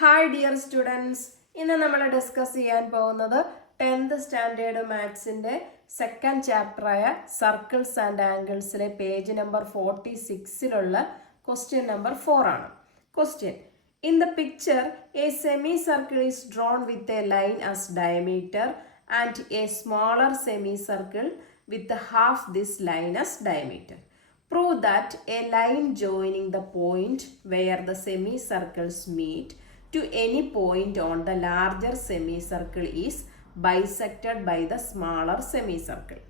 Hi dear students, ഇന്ന് നമ്മൾ discuss ചെയ്യാൻ പോകുന്നത് 10th സ്റ്റാൻഡേർഡ് മാത്സിൻ്റെ സെക്കൻഡ് ചാപ്റ്ററായ സർക്കിൾസ് ആൻഡ് ആംഗിൾസിലെ പേജ് നമ്പർ 46-ലുള്ള ക്വസ്റ്റ്യൻ നമ്പർ 4 ആണ്. Question: in the picture a semi circle is drawn with a line as diameter and a smaller semi circle with half this line as diameter. Prove that a line joining the point where the semicircles meet to any point on the larger semicircle is bisected by the smaller semicircle.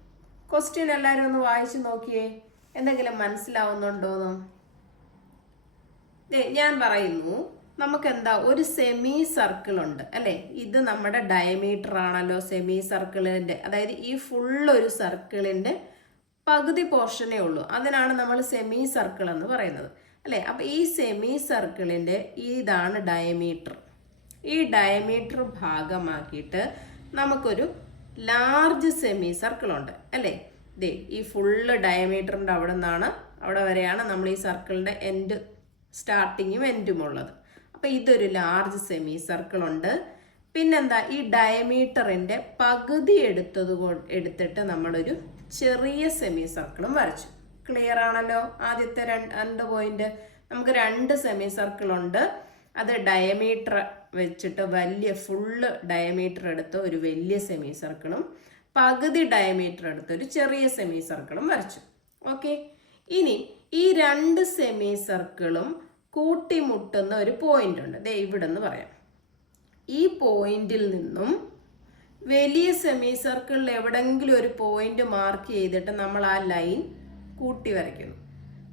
Question എല്ലാവരും ഒന്ന് വായിച്ചു നോക്കിയേ, എന്തെങ്കിലും മനസ്സിലാവുന്നുണ്ടോന്ന്? ഞാൻ പറയുന്നു, നമുക്കെന്താ ഒരു semi circle ഉണ്ട് അല്ലേ? ഇത് നമ്മുടെ ഡയമീറ്റർ ആണല്ലോ സെമി സർക്കിളിൻ്റെ, അതായത് ഈ ഫുള്ളൊരു സർക്കിളിൻ്റെ പകുതി പോർഷനേ ഉള്ളൂ. അതിനാണ് നമ്മൾ സെമി സർക്കിൾ എന്ന് പറയുന്നത് അല്ലേ? അപ്പം ഈ സെമി സർക്കിളിൻ്റെ ഇതാണ് ഡയമീറ്റർ. ഈ ഡയമീറ്റർ ഭാഗമാക്കിയിട്ട് നമുക്കൊരു ലാർജ് സെമി സർക്കിൾ ഉണ്ട് അല്ലേ? ദേ ഈ ഫുള്ള് ഡയമീറ്ററിൻ്റെ അവിടെ വരെയാണ് നമ്മൾ ഈ സർക്കിളിൻ്റെ എൻഡ് സ്റ്റാർട്ടിങ്ങും എൻഡും ഉള്ളത്. അപ്പം ഇതൊരു ലാർജ് സെമി സർക്കിൾ ഉണ്ട്. പിന്നെന്താ, ഈ ഡയമീറ്ററിൻ്റെ പകുതി എടുത്തിട്ട് നമ്മളൊരു ചെറിയ സെമി സർക്കിളും വരച്ചു. ക്ലിയർ ആണല്ലോ? ആദ്യത്തെ രണ്ട് പോയിന്റ്, നമുക്ക് രണ്ട് സെമി സർക്കിൾ ഉണ്ട്. അത് ഡയമീറ്റർ വെച്ചിട്ട് വലിയ ഫുള്ള് ഡയമീറ്റർ എടുത്ത് ഒരു വലിയ സെമി സർക്കിളും പകുതി ഡയമീറ്റർ എടുത്ത് ഒരു ചെറിയ സെമി സർക്കിളും വരച്ചു. ഓക്കെ, ഇനി ഈ രണ്ട് സെമി സർക്കിളും കൂട്ടിമുട്ടുന്ന ഒരു പോയിന്റ് ഉണ്ട്. ദേ ഇവിടെ നിന്ന് പറയാം. ഈ പോയിന്റിൽ നിന്നും വലിയ സെമി സർക്കിളിൽ എവിടെങ്കിലും ഒരു പോയിന്റ് മാർക്ക് ചെയ്തിട്ട് നമ്മൾ ആ ലൈൻ കൂട്ടി വരയ്ക്കുന്നു,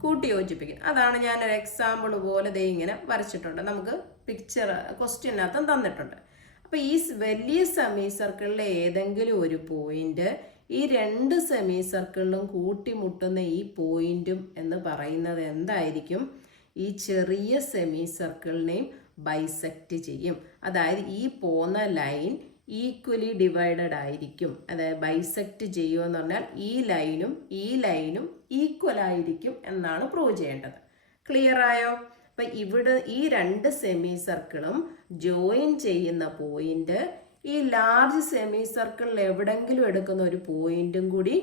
കൂട്ടി യോജിപ്പിക്കുന്നു. അതാണ് ഞാനൊരു എക്സാമ്പിൾ പോലെ ദേ ഇങ്ങനെ വരച്ചിട്ടുണ്ട്. നമുക്ക് പിക്ചർ ക്വസ്റ്റ്യനകത്തും തന്നിട്ടുണ്ട്. അപ്പോൾ ഈ വലിയ സെമി സർക്കിളിലെ ഏതെങ്കിലും ഒരു പോയിന്റ് ഈ രണ്ട് സെമി സർക്കിളിലും കൂട്ടിമുട്ടുന്ന ഈ പോയിന്റും എന്ന് പറയുന്നത് എന്തായിരിക്കും? ഈ ചെറിയ സെമി സർക്കിളിനെയും ബൈസെക്റ്റ് ചെയ്യും. അതായത് ഈ പോന്ന ലൈൻ ഈക്വലി ഡിവൈഡഡ് ആയിരിക്കും. അതായത് ബൈസെക്റ്റ് ചെയ്യുമെന്ന് പറഞ്ഞാൽ ഈ ലൈനും ഈക്വൽ ആയിരിക്കും എന്നാണ് പ്രൂവ് ചെയ്യേണ്ടത്. ക്ലിയർ ആയോ? അപ്പം ഇവിടെ ഈ രണ്ട് സെമി സർക്കിളും ജോയിൻ ചെയ്യുന്ന പോയിന്റ് ഈ ലാർജ് സെമി സർക്കിളിൽ എവിടെങ്കിലും എടുക്കുന്ന ഒരു പോയിന്റും കൂടി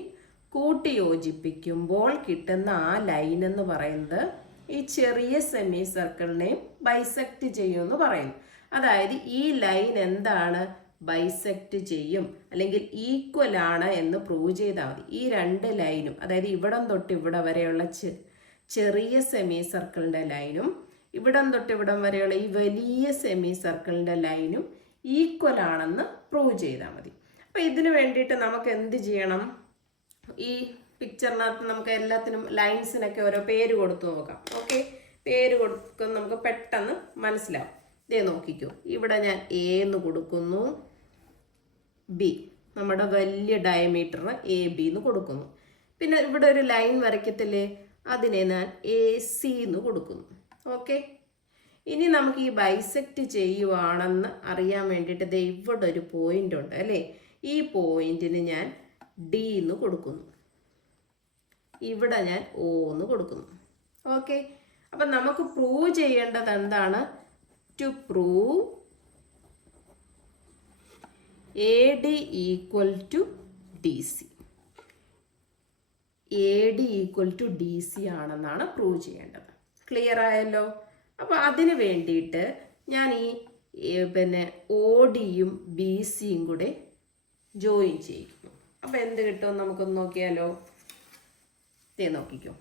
കൂട്ടി യോജിപ്പിക്കുമ്പോൾ കിട്ടുന്ന ആ ലൈൻ എന്ന് പറയുന്നത് ഈ ചെറിയ സെമി സർക്കിളിനെയും ബൈസെക്റ്റ് ചെയ്യുമെന്ന് പറയുന്നു. അതായത് ഈ ലൈൻ എന്താണ്? ബൈസെക്റ്റ് ചെയ്യും, അല്ലെങ്കിൽ ഈക്വൽ ആണ് എന്ന് പ്രൂവ് ചെയ്താൽ മതി. ഈ രണ്ട് ലൈനും, അതായത് ഇവിടം തൊട്ട് ഇവിടെ വരെയുള്ള ചെറിയ സെമി സർക്കിളിൻ്റെ ലൈനും ഇവിടം തൊട്ട് ഇവിടം വരെയുള്ള ഈ വലിയ സെമി സർക്കിളിൻ്റെ ലൈനും ഈക്വൽ ആണെന്ന് പ്രൂവ് ചെയ്താൽ മതി. അപ്പം ഇതിനു വേണ്ടിയിട്ട് നമുക്ക് എന്ത് ചെയ്യണം? ഈ പിക്ചറിനകത്ത് നമുക്ക് എല്ലാത്തിനും ലൈൻസിനൊക്കെ ഓരോ പേര് കൊടുത്തു നോക്കാം. ഓക്കെ, പേര് കൊടുക്കുന്ന നമുക്ക് പെട്ടെന്ന് മനസ്സിലാവും. ഇതേ നോക്കിക്കോ, ഇവിടെ ഞാൻ എ എന്ന് കൊടുക്കുന്നു, ബി നമ്മുടെ വലിയ ഡയമീറ്ററിന് എ ബി എന്ന് കൊടുക്കുന്നു. പിന്നെ ഇവിടെ ഒരു ലൈൻ വരയ്ക്കത്തില്ലേ, അതിനെ ഞാൻ എ സി എന്ന് കൊടുക്കുന്നു. ഓക്കെ, ഇനി നമുക്ക് ഈ ബൈസെക്റ്റ് ചെയ്യുവാണെന്ന് അറിയാൻ വേണ്ടിയിട്ട് ദേ ഇവിടെ ഒരു പോയിന്റ് ഉണ്ട് അല്ലേ? ഈ പോയിന്റിന് ഞാൻ ഡി എന്ന് കൊടുക്കുന്നു, ഇവിടെ ഞാൻ ഒ എന്ന് കൊടുക്കുന്നു. ഓക്കെ, അപ്പം നമുക്ക് പ്രൂവ് ചെയ്യേണ്ടത് എന്താണ്? To prove A D equal to D C. A D equal to D C ആണെന്നാണ് പ്രൂവ് ചെയ്യേണ്ടത്. ക്ലിയർ ആയല്ലോ? അപ്പോൾ അതിന് വേണ്ടിയിട്ട് ഞാൻ ഈ ഒ ഡിയും ബി സിയും കൂടെ ജോയിൻ ചെയ്യിക്കുന്നു. അപ്പോൾ എന്ത് കിട്ടും നമുക്കൊന്ന് നോക്കിയാലോ? നോക്കിക്കോ,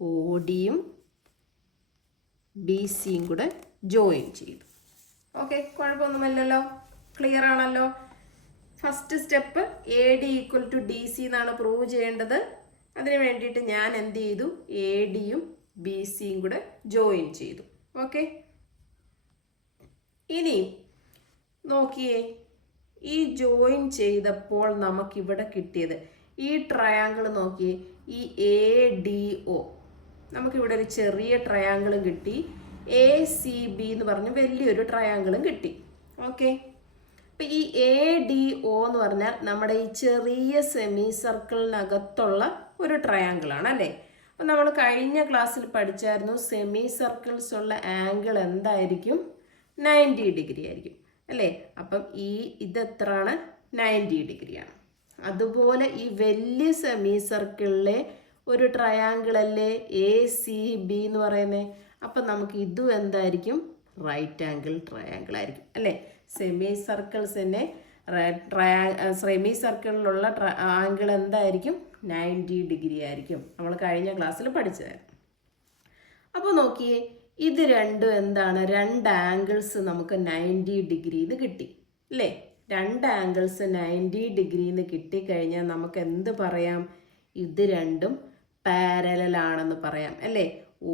ഒ ഡിയും ബി സിയും കൂടെ ജോയിൻ ചെയ്തു. ഓക്കെ, കുഴപ്പമൊന്നുമില്ലല്ലോ? ക്ലിയർ ആണല്ലോ? First step A D equal to D C എന്നാണ് പ്രൂവ് ചെയ്യേണ്ടത്. അതിന് വേണ്ടിയിട്ട് ഞാൻ എന്ത് ചെയ്തു? എ ഡിയും ബി സിയും കൂടെ ജോയിൻ ചെയ്തു. ഓക്കെ, ഇനി നോക്കിയേ, ഈ ജോയിൻ ചെയ്തപ്പോൾ നമുക്കിവിടെ കിട്ടിയത് ഈ ട്രയാങ്കിൾ നോക്കിയേ, ഈ എ ഡി ഒ, നമുക്കിവിടെ ഒരു ചെറിയ ട്രയാങ്കിളും കിട്ടി, എ സി ബി എന്ന് പറഞ്ഞ് വലിയൊരു ട്രയാങ്കിളും കിട്ടി. ഓക്കെ, അപ്പം ഈ എ ഡി ഒ എന്ന് പറഞ്ഞാൽ നമ്മുടെ ഈ ചെറിയ സെമി സർക്കിളിനകത്തുള്ള ഒരു ട്രയാങ്കിളാണ് അല്ലേ? അപ്പം നമ്മൾ കഴിഞ്ഞ ക്ലാസ്സിൽ പഠിച്ചായിരുന്നു സെമി സർക്കിൾസ് ഉള്ള ആംഗിൾ എന്തായിരിക്കും? 90 ഡിഗ്രി ആയിരിക്കും അല്ലേ? അപ്പം ഇതെത്രയാണ്? 90 ഡിഗ്രിയാണ്. അതുപോലെ ഈ വലിയ സെമി സർക്കിളിലെ ഒരു ട്രയാങ്കിൾ അല്ലേ ACB എന്ന് പറയുന്നത്. അപ്പം നമുക്ക് ഇതും എന്തായിരിക്കും? റൈറ്റ് ആംഗിൾ ട്രയാങ്കിൾ ആയിരിക്കും അല്ലേ? സെമി സർക്കിൾസിൻ്റെ സെമി സർക്കിളിലുള്ള ആംഗിൾ എന്തായിരിക്കും? 90 ഡിഗ്രി ആയിരിക്കും. നമ്മൾ കഴിഞ്ഞ ക്ലാസ്സിൽ പഠിച്ചതായിരുന്നു. അപ്പോൾ നോക്കിയേ, ഇത് രണ്ടും എന്താണ്? രണ്ട് ആംഗിൾസ് നമുക്ക് 90 ഡിഗ്രിന്ന് കിട്ടി അല്ലേ? രണ്ട് ആംഗിൾസ് 90 ഡിഗ്രിന്ന് കിട്ടിക്കഴിഞ്ഞാൽ നമുക്ക് എന്ത് പറയാം? ഇത് രണ്ടും പാരലൽ ആണെന്ന് പറയാം അല്ലേ?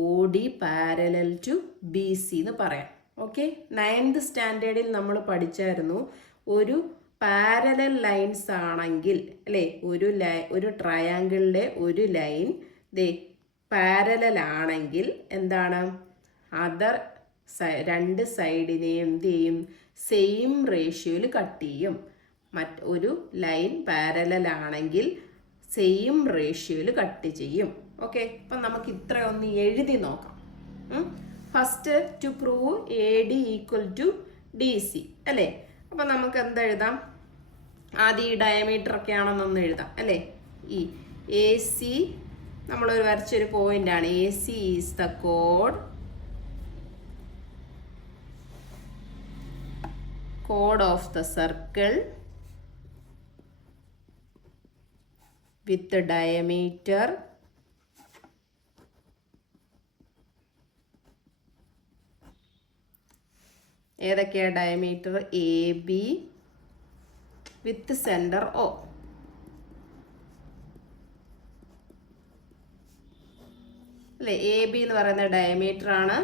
OD പാരലൽ ടു BC എന്ന് പറയാം. ഓക്കെ, 9th സ്റ്റാൻഡേർഡിൽ നമ്മൾ പഠിച്ചായിരുന്നു, ഒരു പാരലൽ ലൈൻസ് ആണെങ്കിൽ അല്ലേ, ഒരു ട്രയാങ്കിളിലെ ഒരു ലൈൻ പാരലൽ ആണെങ്കിൽ എന്താണ്? രണ്ട് സൈഡിനെയും എന്ത് ചെയ്യും? സെയിം റേഷ്യോയിൽ കട്ട് ചെയ്യും. ഒരു ലൈൻ പാരലൽ ആണെങ്കിൽ സെയിം റേഷ്യോയിൽ കട്ട് ചെയ്യും. ഓക്കെ, അപ്പം നമുക്ക് ഇത്രയൊന്ന് എഴുതി നോക്കാം. First to prove AD equal to DC അല്ലേ? അപ്പം നമുക്ക് എന്തെഴുതാം? ആദ്യം ഈ ഡയമീറ്റർ ഒക്കെ ആണെന്നൊന്ന് എഴുതാം അല്ലേ? ഈ AC നമ്മളൊരു വരച്ചൊരു പോയിന്റാണ്. AC is the chord of the circle with the diameter ഏതൊക്കെയാണ് ഡയമീറ്റർ? AB വിത്ത് സെൻറ്റർ O. അല്ലേ? AB എന്ന് പറയുന്ന ഡയമീറ്റർ ആണ്,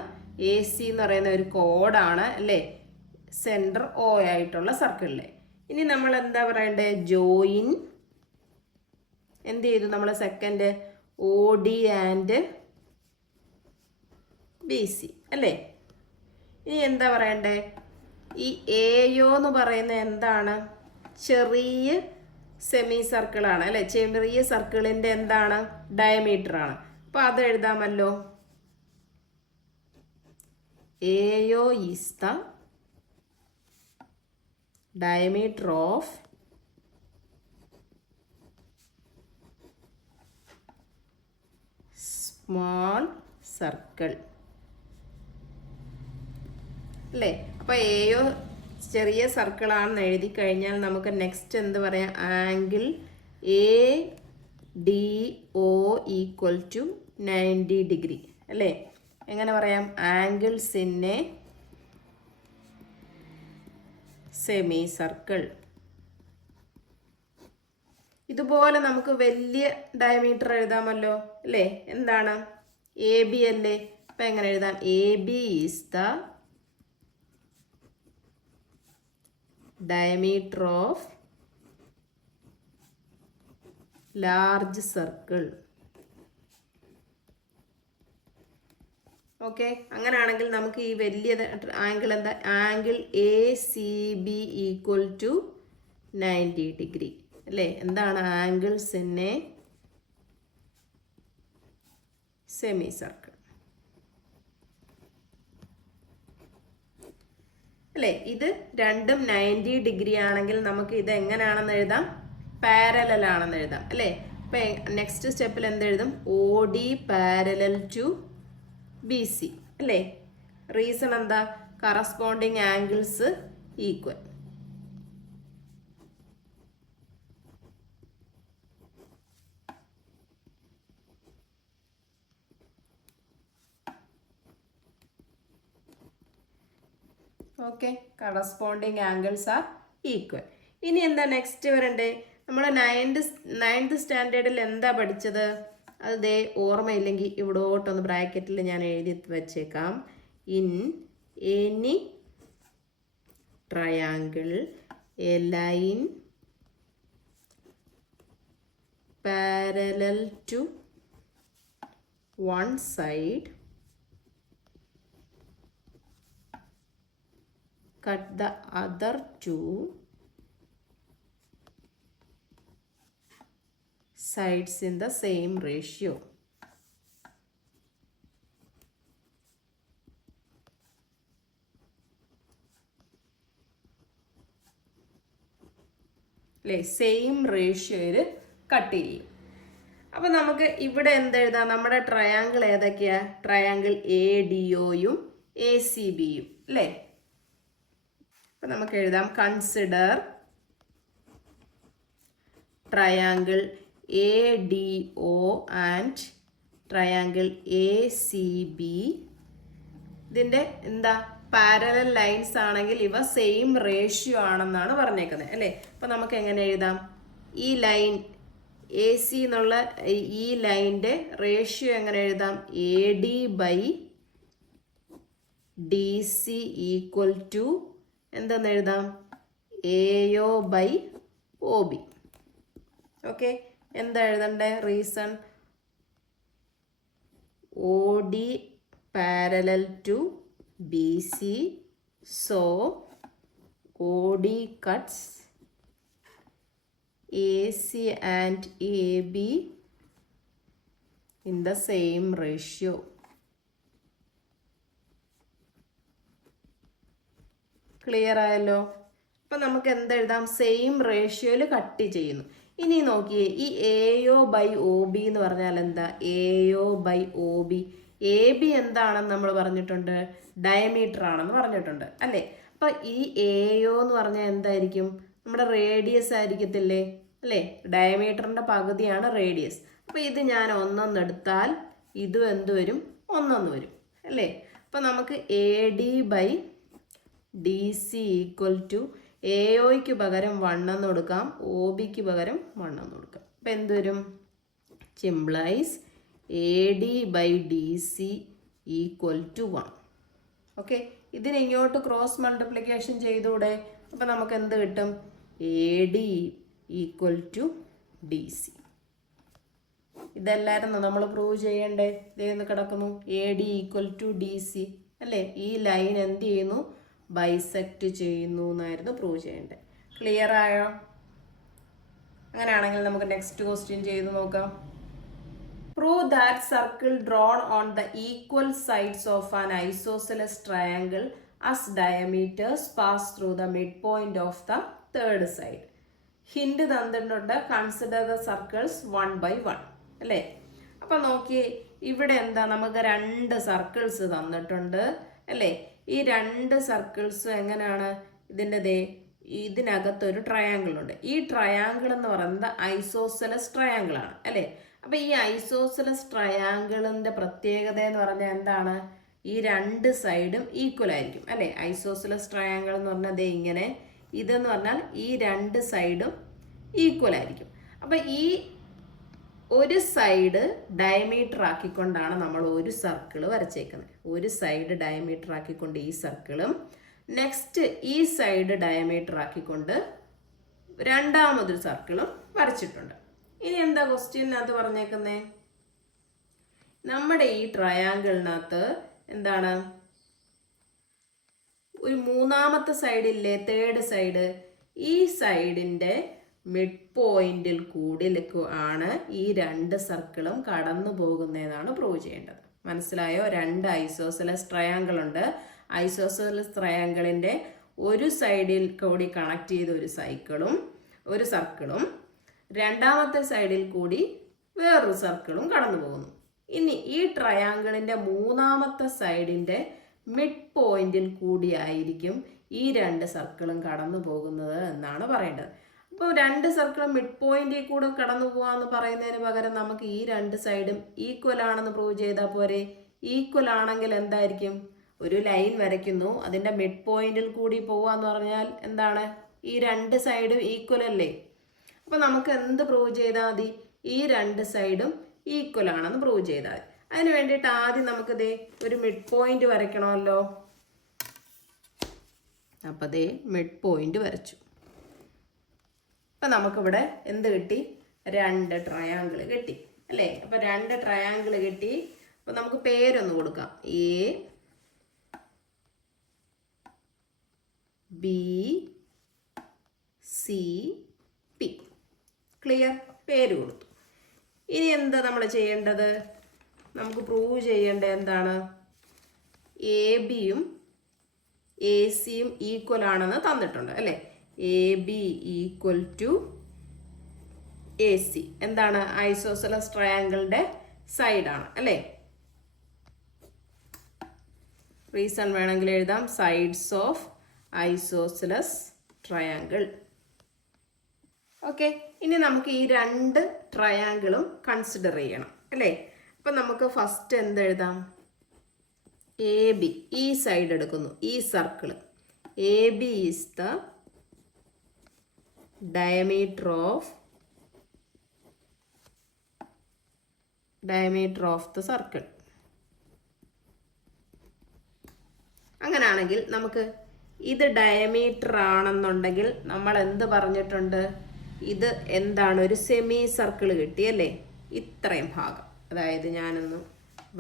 AC എന്ന് പറയുന്ന ഒരു കോഡാണ് അല്ലേ? സെൻറ്റർ O ആയിട്ടുള്ള സർക്കിളിലെ. ഇനി നമ്മൾ എന്താ പറയണ്ടേ? ജോയിൻ എന്ത് ചെയ്തു നമ്മൾ? സെക്കൻഡ് OD ആൻഡ് BC അല്ലേ? ഇനി എന്താ പറയണ്ടേ? ഈ AO എന്ന് പറയുന്നത് എന്താണ്? ചെറിയ സെമി സർക്കിളാണ് അല്ലേ? ചെറിയ സർക്കിളിൻ്റെ എന്താണ്? ഡയമീറ്റർ ആണ്. അപ്പോൾ അത് എഴുതാമല്ലോ. AO is the diameter of small circle അല്ലേ? അപ്പോൾ AO ചെറിയ സർക്കിളാണെന്ന് എഴുതി കഴിഞ്ഞാൽ നമുക്ക് നെക്സ്റ്റ് എന്ത് പറയാം? Angle ADO equal to 90 degree അല്ലേ? എങ്ങനെ പറയാം? Angles in a semi circle. ഇതുപോലെ നമുക്ക് വലിയ ഡയമീറ്റർ എഴുതാമല്ലോ അല്ലേ? എന്താണ്? AB അല്ലേ? അപ്പം എങ്ങനെ എഴുതാം? AB is the diameter of large circle. Okay, അങ്ങനെയാണെങ്കിൽ നമുക്ക് ഈ വലിയ ആംഗിൾ എന്താ? Angle ACB equal to 90 degree അല്ലേ? എന്താണ്? Angles in a semi circle അല്ലേ? ഇത് രണ്ടും 90 ഡിഗ്രി ആണെങ്കിൽ നമുക്ക് ഇത് എങ്ങനെയാണെന്ന് എഴുതാം? പാരലൽ ആണെന്ന് എഴുതാം അല്ലേ? അപ്പം നെക്സ്റ്റ് സ്റ്റെപ്പിൽ എന്തെഴുതും? OD പാരലൽ ടു BC അല്ലേ? റീസൺ എന്താ? Corresponding angles equal. Okay, corresponding angles are equal. ഇനി എന്താ നെക്സ്റ്റ് വരണ്ടേ? നമ്മൾ 9th സ്റ്റാൻഡേർഡിൽ എന്താ പഠിച്ചത്? അത് ഓർമ്മയില്ലെങ്കിൽ ഇവിടോട്ടൊന്ന് ബ്രാക്കറ്റിൽ ഞാൻ എഴുതി വെച്ചേക്കാം. In any triangle a line parallel to one side cut the other two sides in the same ratio. അല്ലേ, സെയിം റേഷ്യോയിൽ കട്ട് ചെയ്യും. അപ്പം നമുക്ക് ഇവിടെ എന്തെഴുതാം, നമ്മുടെ ട്രയാങ്കിൾ ഏതൊക്കെയാ, ട്രയാങ്കിൾ ADOയും ACBയും അല്ലേ. അപ്പം നമുക്ക് എഴുതാം consider triangle ADO and triangle ACB. ഇതിൻ്റെ എന്താ, പാരലൽ ലൈൻസ് ആണെങ്കിൽ ഇവ സെയിം റേഷ്യോ ആണെന്നാണ് പറഞ്ഞേക്കുന്നത് അല്ലേ. അപ്പം നമുക്ക് എങ്ങനെ എഴുതാം, ഈ ലൈൻ AC എന്നുള്ള ഈ ലൈൻ്റെ റേഷ്യോ എങ്ങനെ എഴുതാം, AD by DC equal to എന്തെന്ന് എഴുതാം, AO ബൈ OB. ഓക്കെ, എന്താ എഴുതണ്ടേ, reason OD parallel to BC, so OD cuts AC and AB in the same ratio. Clear ആയല്ലോ. അപ്പം നമുക്ക് എന്തെഴുതാം, സെയിം റേഷ്യോയിൽ കട്ട് ചെയ്യുന്നു. ഇനി നോക്കിയേ, ഈ AO ബൈ OB എന്ന് പറഞ്ഞാൽ എന്താ, AO ബൈ OB. AB എന്താണെന്ന് നമ്മൾ പറഞ്ഞിട്ടുണ്ട്, ഡയമീറ്റർ ആണെന്ന് പറഞ്ഞിട്ടുണ്ട് അല്ലേ. അപ്പം ഈ AO എന്ന് പറഞ്ഞാൽ എന്തായിരിക്കും, നമ്മുടെ റേഡിയസ് ആയിരിക്കത്തില്ലേ അല്ലേ, ഡയമീറ്ററിൻ്റെ പകുതിയാണ് റേഡിയസ്. അപ്പോൾ ഇത് ഞാൻ ഒന്നെടുത്താൽ ഇതും എന്ത് വരും, ഒന്നെന്ന് വരും അല്ലേ. അപ്പം നമുക്ക് AD by DC equal to AOയ്ക്ക് പകരം 1 എന്ന് കൊടുക്കാം, OBക്ക് പകരം 1 എന്ന് കൊടുക്കാം. അപ്പം എന്ത് വരും, simplify AD by DC equal to 1. Okay, ഇതിന് ഇങ്ങോട്ട് ക്രോസ് മൾട്ടിപ്ലിക്കേഷൻ ചെയ്തുകൂടെ. അപ്പം നമുക്ക് എന്ത് കിട്ടും, AD ഈക്വൽ ടു DC. ഇതല്ലായിരുന്നു നമ്മൾ പ്രൂവ് ചെയ്യേണ്ടേ, ഇതേന്ന് കിടക്കുന്നു AD ഈക്വൽ ടു DC അല്ലേ. ഈ ലൈൻ എന്ത് ചെയ്യുന്നു, ബൈസെക്റ്റ് ചെയ്യുന്നു എന്നായിരുന്നു പ്രൂവ് ചെയ്യേണ്ടത്. ക്ലിയർ ആയോ? അങ്ങനെയാണെങ്കിൽ നമുക്ക് നെക്സ്റ്റ് ക്വസ്റ്റ്യൻ ചെയ്ത് നോക്കാം. Prove that circle drawn on the equal sides of an isosceles triangle as diameters pass through the midpoint of the third side. Hint തന്നിട്ടുണ്ട്, കൺസിഡർ ദ സർക്കിൾസ് 1 by 1 അല്ലേ. അപ്പം നോക്കി, ഇവിടെ എന്താ, നമുക്ക് 2 സർക്കിൾസ് തന്നിട്ടുണ്ട് അല്ലേ. ഈ 2 സർക്കിൾസ് എങ്ങനെയാണ്, ഇതിൻ്റെ ഇതിനകത്തൊരു ട്രയാങ്കിൾ ഉണ്ട്. ഈ ട്രയാങ്കിൾ എന്ന് പറയുന്നത് ഐസോസെലസ് ട്രയാങ്കിൾ ആണ് അല്ലേ. അപ്പം ഈ ഐസോസെലസ് ട്രയാങ്കിളിൻ്റെ പ്രത്യേകത എന്ന് പറഞ്ഞാൽ എന്താണ്, ഈ 2 സൈഡും ഈക്വൽ ആയിരിക്കും അല്ലേ. ഐസോസെലസ് ട്രയാങ്കിൾ എന്ന് പറഞ്ഞാൽ ഇങ്ങനെ, ഇതെന്ന് പറഞ്ഞാൽ ഈ 2 സൈഡും ഈക്വൽ ആയിരിക്കും. അപ്പം ഈ ഒരു സൈഡ് ഡയമീറ്റർ ആക്കിക്കൊണ്ടാണ് നമ്മൾ ഒരു സർക്കിൾ വരച്ചേക്കുന്നത്. ഒരു സൈഡ് ഡയമീറ്റർ ആക്കിക്കൊണ്ട് ഈ സർക്കിളും, നെക്സ്റ്റ് ഈ സൈഡ് ഡയമീറ്റർ ആക്കിക്കൊണ്ട് രണ്ടാമതൊരു സർക്കിളും വരച്ചിട്ടുണ്ട്. ഇനി എന്താ ക്വസ്റ്റ്യനകത്ത് പറഞ്ഞേക്കുന്നേ, നമ്മുടെ ഈ ട്രയാങ്കിളിനകത്ത് എന്താണ്, ഒരു മൂന്നാമത്തെ സൈഡില്ലേ, തേർഡ് സൈഡ്, ഈ സൈഡിൻ്റെ മിഡ് പോയിന്റിൽ കൂടി ആണ് ഈ 2 സർക്കിളും കടന്നു പോകുന്നതാണ് പ്രൂവ് ചെയ്യേണ്ടത്. മനസ്സിലായോ? 2 ഐസോസെലസ് ട്രയാങ്കിൾ ഉണ്ട്. ഐസോസെലസ് ട്രയാങ്കിളിൻ്റെ ഒരു സൈഡിൽ കൂടി കണക്ട് ചെയ്ത ഒരു സർക്കിളും രണ്ടാമത്തെ സൈഡിൽ കൂടി വേറൊരു സർക്കിളും കടന്നു പോകുന്നു. ഇനി ഈ ട്രയാങ്കിളിൻ്റെ മൂന്നാമത്തെ സൈഡിൻ്റെ മിഡ് പോയിന്റിൽ കൂടിയായിരിക്കും ഈ 2 സർക്കിളും കടന്നു പോകുന്നത് എന്നാണ് പറയേണ്ടത്. അപ്പോൾ 2 സർക്കിളും മിഡ് പോയിന്റിൽ കൂടെ കടന്നു പോകാമെന്ന് പറയുന്നതിന് പകരം നമുക്ക് ഈ 2 സൈഡും ഈക്വൽ ആണെന്ന് പ്രൂവ് ചെയ്താൽ പോരെ. ഈക്വൽ ആണെങ്കിൽ എന്തായിരിക്കും, ഒരു ലൈൻ വരയ്ക്കുന്നു, അതിൻ്റെ മിഡ് പോയിന്റിൽ കൂടി പോവാന്ന് പറഞ്ഞാൽ എന്താണ്, ഈ 2 സൈഡും ഈക്വൽ അല്ലേ. അപ്പോൾ നമുക്ക് എന്ത് പ്രൂവ് ചെയ്താൽ മതി, ഈ 2 സൈഡും ഈക്വൽ ആണെന്ന് പ്രൂവ് ചെയ്താൽ മതി. അതിന് വേണ്ടിയിട്ട് ആദ്യം നമുക്ക് ഒരു മിഡ് പോയിന്റ് വരയ്ക്കണമല്ലോ. അപ്പോൾ മിഡ് പോയിന്റ് വരച്ചു. അപ്പം നമുക്കിവിടെ എന്ത് കിട്ടി, 2 ട്രയാങ്കിൾ കിട്ടി അല്ലേ. അപ്പം 2 ട്രയാങ്കിൾ കിട്ടി. അപ്പം നമുക്ക് പേരൊന്ന് കൊടുക്കാം, A B C P. Clear, പേര് കൊടുത്തു. ഇനി എന്താ നമ്മൾ ചെയ്യേണ്ടത്, നമുക്ക് പ്രൂവ് ചെയ്യേണ്ടത് എന്താണ്, ABയും AC യും ഈക്വൽ ആണെന്ന് തന്നിട്ടുണ്ട് അല്ലേ. AB ഈക്വൽ ടു AC എന്താണ് ഐസോസെലസ് ട്രയാങ്കിളിന്റെ സൈഡാണ് അല്ലേ. റീസൺ വേണമെങ്കിൽ എഴുതാം, sides of isosceles triangle. Okay, ഇനി നമുക്ക് ഈ രണ്ട് ട്രയാങ്കിളും കൺസിഡർ ചെയ്യണം അല്ലേ. അപ്പം നമുക്ക് ഫസ്റ്റ് എന്തെഴുതാം, AB ഈ സൈഡ് എടുക്കുന്നു, ഈ circle AB is the diameter of the circle. അങ്ങനാണെങ്കിൽ നമുക്ക് ഇത് ഡയമീറ്റർ ആണെന്നുണ്ടെങ്കിൽ നമ്മൾ എന്ത് പറഞ്ഞിട്ടുണ്ട്, ഇത് എന്താണ്, ഒരു സെമി സർക്കിൾ കിട്ടിയല്ലേ, ഇത്രയും ഭാഗം. അതായത് ഞാനൊന്ന്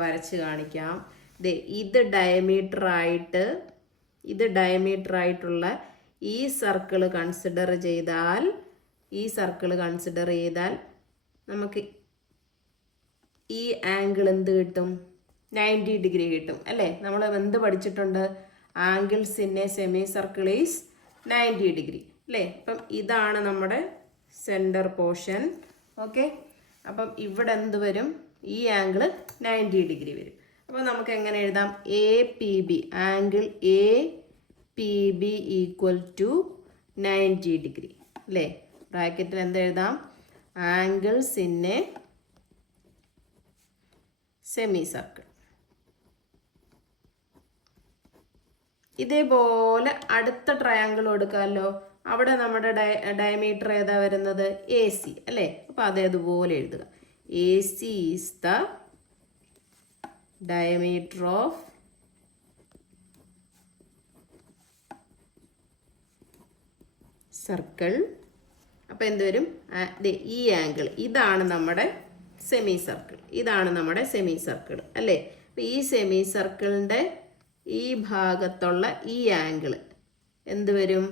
വരച്ച് കാണിക്കാം. ഇത് ഡയമീറ്റർ ആയിട്ടുള്ള ഈ സർക്കിൾ കൺസിഡർ ചെയ്താൽ നമുക്ക് ഈ ആംഗിൾ എന്ത് കിട്ടും, 90 ഡിഗ്രി കിട്ടും അല്ലേ. നമ്മൾ എന്ത് പഠിച്ചിട്ടുണ്ട്, angles in a semi circle is 90 degree അല്ലേ. അപ്പം ഇതാണ് നമ്മുടെ സെൻറ്റർ പോർഷൻ. ഓക്കെ, അപ്പം ഇവിടെ എന്ത് വരും, ഈ ആംഗിൾ 90 ഡിഗ്രി വരും. അപ്പോൾ നമുക്ക് എങ്ങനെ എഴുതാം, APB angle APB equal to 90 degree അല്ലേ. ബ്രാക്കറ്റിൽ എന്തെഴുതാം, angles in a semi circle. ഇതേപോലെ അടുത്ത ട്രയാങ്കിൾ എടുക്കാമല്ലോ. അവിടെ നമ്മുടെ ഡയമീറ്റർ ഏതാ വരുന്നത്, AC അല്ലേ. അപ്പോൾ അതേതുപോലെ എഴുതുക, AC is the diameter of circle. അപ്പോൾ എന്ത് വരും, ഈ ആംഗിൾ ഇതാണ് നമ്മുടെ സെമി സർക്കിൾ, അല്ലേ. അപ്പോൾ ഈ സെമി സർക്കിളിൻ്റെ ഈ ഭാഗത്തുള്ള ഈ ആംഗിൾ എന്ത് വരും,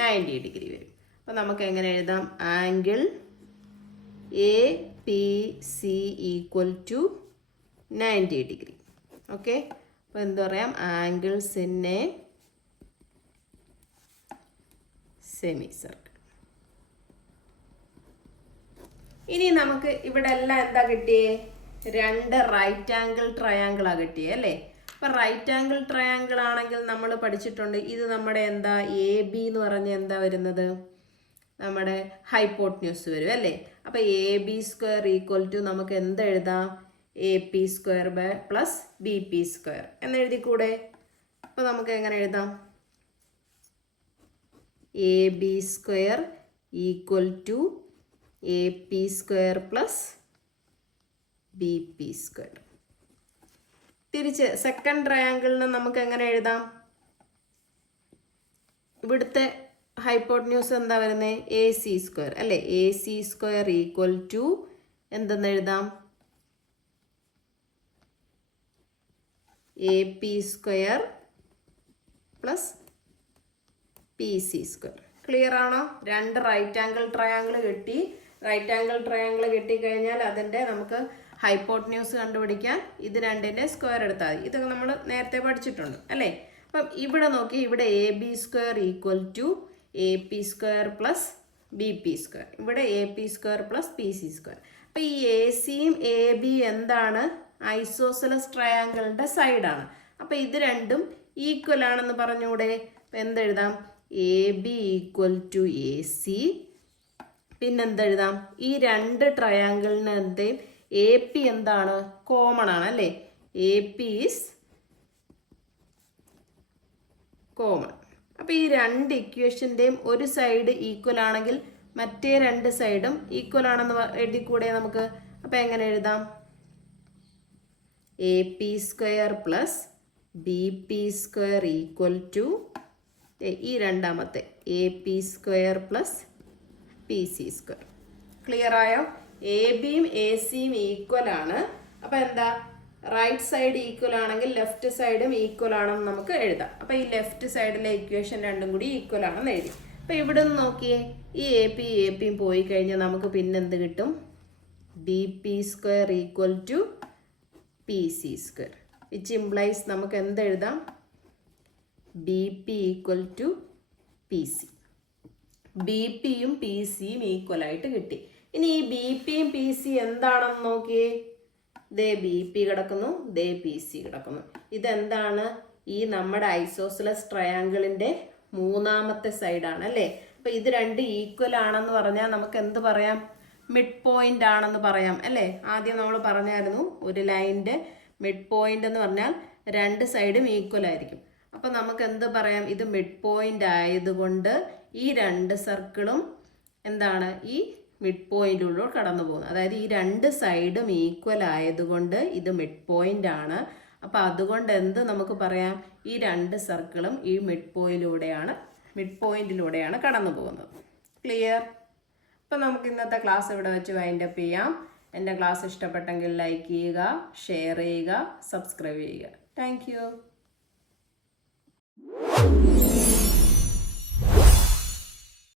90 ഡിഗ്രി വരും. അപ്പോൾ നമുക്ക് എങ്ങനെ എഴുതാം, angle APC equal to 90 degree. Okay, അപ്പോൾ എന്ത് പറയാം, angles in a semi circle. ഇനി നമുക്ക് ഇവിടെ എല്ലാം എന്താ കിട്ടിയേ, രണ്ട് റൈറ്റ് ആംഗിൾ ട്രയാങ്കിളാണ് കിട്ടിയേ അല്ലേ. അപ്പം റൈറ്റ് ആംഗിൾ ട്രയാങ്കിൾ ആണെങ്കിൽ നമ്മൾ പഠിച്ചിട്ടുണ്ട്, ഇത് നമ്മുടെ എന്താ AB എന്ന് പറഞ്ഞാൽ എന്താ വരുന്നത്, നമ്മുടെ ഹൈപ്പോട്ട്ന്യൂസ് വരും അല്ലേ. അപ്പം AB സ്ക്വയർ ഈക്വൽ ടു നമുക്ക് എന്തെഴുതാം, AP square plus BP square എന്നെഴുതിക്കൂടെ. അപ്പോൾ നമുക്ക് എങ്ങനെ എഴുതാം, AB square equal to AP square plus BP square. തിരിച്ച് സെക്കൻഡ് ട്രയാങ്കിളിന് നമുക്ക് എങ്ങനെ എഴുതാം, ഇവിടുത്തെ ഹൈപ്പോട്ട്ന്യൂസ് എന്താ വരുന്നത്, AC സ്ക്വയർ അല്ലേ. AC സ്ക്വയർ ഈക്വൽ ടു എന്തെന്ന് എഴുതാം, AP square plus PC square. Clear ആണോ? രണ്ട് റൈറ്റ് ആംഗിൾ ട്രയാങ്കിൾ കിട്ടി. റൈറ്റ് ആംഗിൾ ട്രയാങ്കിൾ കിട്ടിക്കഴിഞ്ഞാൽ അതിൻ്റെ നമുക്ക് ഹൈപ്പോട്ട്ന്യൂസ് കണ്ടുപിടിക്കാൻ ഇത് രണ്ടിൻ്റെ സ്ക്വയർ എടുത്താൽ മതി. ഇതൊക്കെ നമ്മൾ നേരത്തെ പഠിച്ചിട്ടുണ്ട് അല്ലേ. അപ്പം ഇവിടെ നോക്കി, ഇവിടെ AB square equal to AP square plus BP square, ഇവിടെ AP square plus PC square. അപ്പം ഈ ACയും AB എന്താണ്, ഐസോസെലസ് ട്രയാങ്കിളിൻ്റെ സൈഡാണ്. അപ്പം ഇത് രണ്ടും ഈക്വൽ ആണെന്ന് പറഞ്ഞൂടെ. അപ്പം എന്തെഴുതാം, AB ഈക്വൽ ടു AC. പിന്നെന്തെഴുതാം, ഈ രണ്ട് ട്രയാങ്കിളിന് എന്തെയും AP എന്താണ്, കോമൺ ആണ് അല്ലേ. AP is common. അപ്പോൾ ഈ രണ്ട് ഇക്വേഷൻ്റെയും ഒരു സൈഡ് ഈക്വൽ ആണെങ്കിൽ മറ്റേ രണ്ട് സൈഡും ഈക്വൽ ആണെന്ന് എഴുതിക്കൂടെ നമുക്ക്. അപ്പോൾ എങ്ങനെ എഴുതാം, AP square plus BP square equal to ഈ രണ്ടാമത്തെ AP square plus PC square. Clear ആയോ? ABയും ACയും ഈക്വൽ ആണ്. അപ്പോൾ എന്താ, റൈറ്റ് സൈഡ് ഈക്വൽ ആണെങ്കിൽ ലെഫ്റ്റ് സൈഡും ഈക്വൽ ആണെന്ന് നമുക്ക് എഴുതാം. അപ്പോൾ ഈ ലെഫ്റ്റ് സൈഡിലെ ഇക്വേഷൻ രണ്ടും കൂടി ഈക്വൽ ആണെന്ന് എഴുതി. അപ്പോൾ ഇവിടെ നിന്ന് നോക്കിയേ, ഈ APയും പോയി കഴിഞ്ഞാൽ നമുക്ക് പിന്നെന്ത് കിട്ടും, BP square equal to PC square, which implies നമുക്ക് എന്തെഴുതാം, BP ഈക്വൽ ടു PC. BPയും PCയും ഈക്വൽ ആയിട്ട് കിട്ടി. ഇനി ഈ ബി പിയും പി സി എന്താണെന്ന് നോക്കിയേ. ദേ ബി പി കിടക്കുന്നു, ദേ പി സി കിടക്കുന്നു. ഇതെന്താണ്? ഈ നമ്മുടെ ഐസോസിലസ് ട്രയാങ്കിളിൻ്റെ മൂന്നാമത്തെ സൈഡാണ് അല്ലേ. അപ്പം ഇത് രണ്ട് ഈക്വൽ ആണെന്ന് പറഞ്ഞാൽ നമുക്ക് എന്ത് പറയാം? മിഡ് പോയിന്റ് ആണെന്ന് പറയാം അല്ലേ. ആദ്യം നമ്മൾ പറഞ്ഞായിരുന്നു ഒരു ലൈനിൻ്റെ മിഡ് പോയിന്റ് എന്ന് പറഞ്ഞാൽ രണ്ട് സൈഡും ഈക്വൽ ആയിരിക്കും. അപ്പം നമുക്ക് എന്ത് പറയാം? ഇത് മിഡ് പോയിന്റ് ആയതുകൊണ്ട് ഈ രണ്ട് സർക്കിളും എന്താണ്? ഈ മിഡ് പോയിന്റിലൂടെ കടന്നു പോകുന്നത്. അതായത് ഈ രണ്ട് സൈഡും ഈക്വൽ ആയതുകൊണ്ട് ഇത് മിഡ് പോയിന്റ് ആണ്. അപ്പം അതുകൊണ്ട് എന്ത് നമുക്ക് പറയാം? ഈ രണ്ട് സർക്കിളും ഈ മിഡ് പോയിന്റിലൂടെയാണ് കടന്നു പോകുന്നത്. ക്ലിയർ? അപ്പം നമുക്ക് ഇന്നത്തെ ക്ലാസ് ഇവിടെ വെച്ച് വൈൻഡപ്പ് ചെയ്യാം. എൻ്റെ ക്ലാസ് ഇഷ്ടപ്പെട്ടെങ്കിൽ ലൈക്ക് ചെയ്യുക, ഷെയർ ചെയ്യുക, സബ്സ്ക്രൈബ് ചെയ്യുക. Thank you.